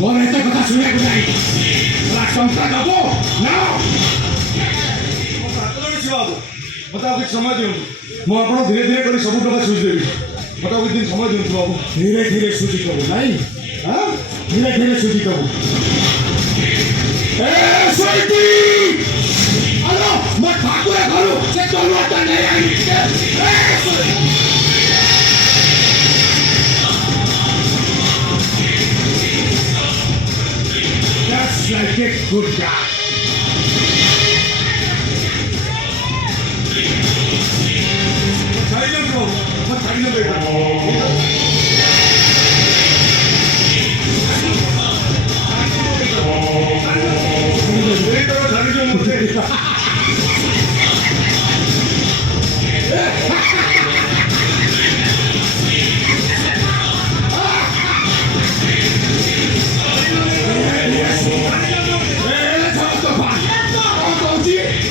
ମୋର ଏତେ କଥା ଶୁଣିବାକୁ ନାହିଁ। ଟଙ୍କା ଦବ ନା ମତେ ଆଉ କିଛି ସମୟ ଦିଅନ୍ତୁ। ମୁଁ ଆପଣ ଧୀରେ ଧୀରେ କରି ସବୁ ଟଙ୍କା ସୁଝିଦେବି। ମତେ ଆଉ କିଛି ଦିନ ସମୟ ଦିଅନ୍ତୁ ବାବୁ। ଧୀରେ ଧୀରେ ସୁଝି ଦବୁ ନାଇଁ? ଧୀରେ ଧୀରେ ସୁଝି ଦବୁ। ଆଲୋ ମୋ ଠାକୁର ଘରୁ ସେ ତଲୁଆଟା ନେଇ ଆଇଲି। That's like a good guy. ଛାଡ଼ିଦିଅନ୍ତୁ ବାବୁ, ମତେ ଛାଡ଼ିଦିଅନ୍ତୁ ଏଇଟା।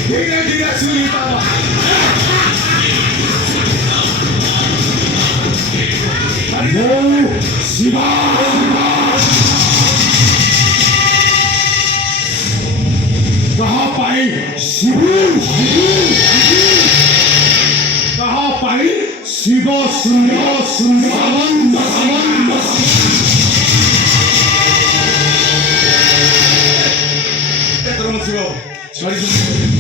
धीरे धीरे सुनीता शिवा कहाँ पाई शिवू कहाँ पाई शिव शून्य शून्य ଛାଡ଼ିଦିଅନ୍ତୁ।